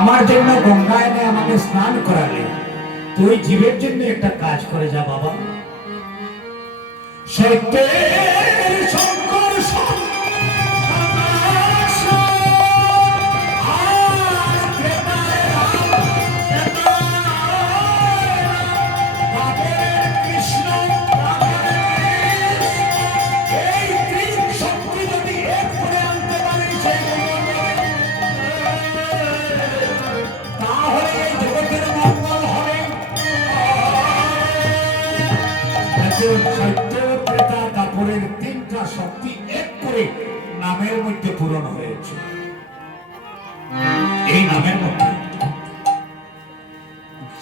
আমার জন্য গঙ্গা এনে আমাকে স্নান করালে, তুই জীবের জন্য একটা কাজ করে যা বাবা। সত্যের শঙ্কর শক্তি এক করে নামের মধ্যে পূরণ হয়েছে। এই নামের মধ্যে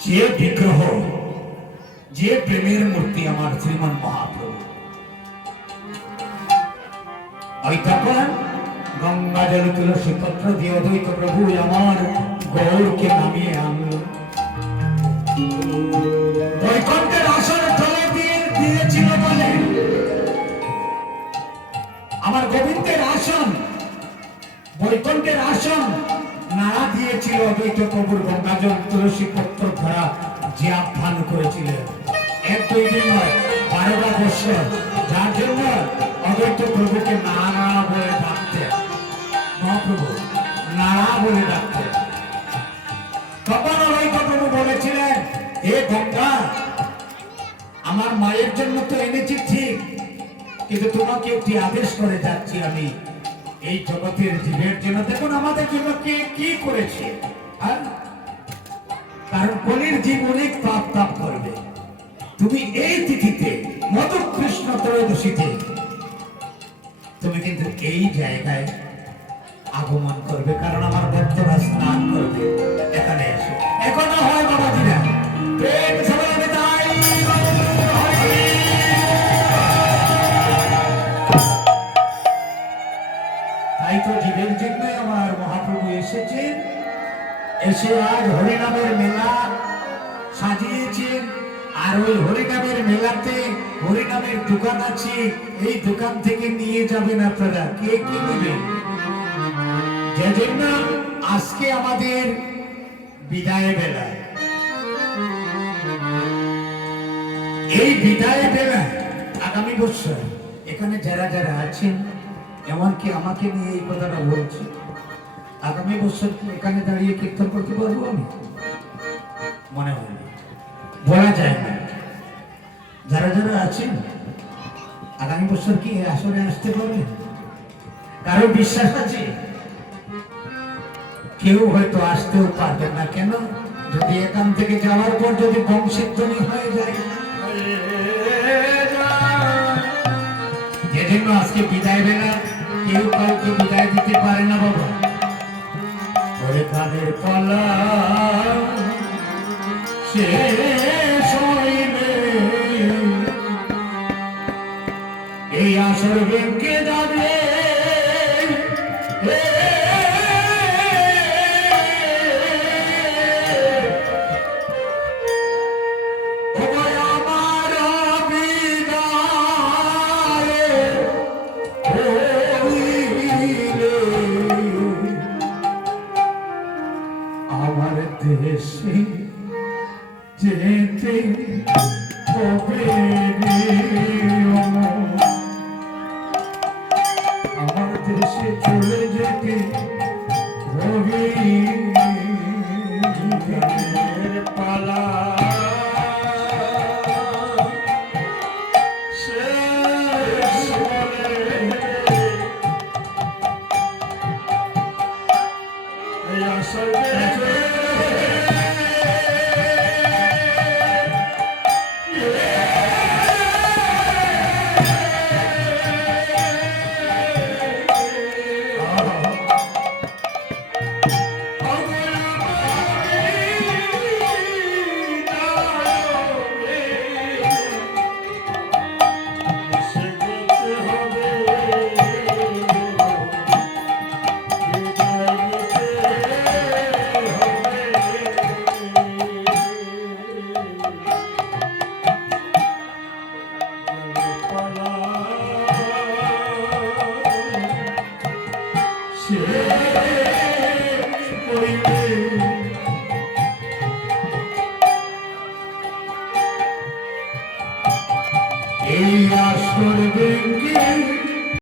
যে বিগ্রহ, যে প্রেমের মূর্তি আমার শ্রীমান মহাপ্রভু, ওই তখন গঙ্গা জল তুলসী পত্র দিয়ে অদ্বৈত প্রভু আমার গৌরকে নামিয়ে আনল। বৈকুণ্ঠের আসন তলে দিয়েছিল বলে আমার গোবিন্দের আসন, বৈকুণ্ঠের আসন নাড়া দিয়েছিল অদ্বৈত প্রভুর গঙ্গাজল তুলসী পত্র ধরা যে আহ্বান করেছিলেন। এক দুই দিন নয়, 12টা বছর, যার জন্য অদ্বৈত প্রভুকে নাড়া বলে ডাকতেন, মহাপ্রভু নাড়া বলে ডাকতেন। তখন অদ্বৈত প্রভু বলেছিলেন, হে গঙ্গা, আমার মায়ের জন্য তো এনেছি ঠিক, কিন্তু তোমাকে একটি আদেশ করে যাচ্ছি আমি এই জগতের জীবের জন্য। দেখুন আমাদের জন্য কে কি করেছে, কারণ কলির জীব অনেক পাপ তাপ করবে। তুমি এই তিথিতে মধু কৃষ্ণ ত্রয়োদশীতে তুমি কিন্তু এই জায়গায় আগমন করবে, কারণ আমার ভক্তরা স্নান করবে এখানে এসে। এখনো হয় বাবাজিরা, প্রেম সবাই তাই তো জীবের জন্য আমার মহাপ্রভু এসেছেন। এসে আজ হরিনামের মেলা সাজিয়েছেন। আর ওই হরিনামের মেলাতে হরিনামের দোকান আছে, এই দোকান থেকে নিয়ে যাবেন আপনারা, কে কি নেবেন। যে জন্য আজকে আমাদের বিদায় বেলা, এই বিদায় বেলা আগামী বছর এখানে যারা যারা আছেন, এমনকি আমাকে নিয়ে এই কথাটা বলছি, আগামী বছর এখানে দাঁড়িয়ে কীর্তন করতে পারবো আমি? মনে হয় না, বলা যায় না। যারা যারা আছেন আগামী বছর কি আসরে আসতে পারবেন? কারো বিশ্বাস আছে? কেউ হয়তো আসতেও পারবেন না। কেন? যদি এখান থেকে যাওয়ার পর যদি বংশীধ্বনি হয়ে যায়। যেজন্য আজকে বিদায় বেলা কেউ কাউকে বিদায় দিতে পারে না বাবা। ওরে কাদের পালা শেষ হইলে এই আসর ভেঙে যাবে। দেশে যেতে হবে আমার দেশে চলে যেতে হবে পালা এই আসর ভেঙ্গে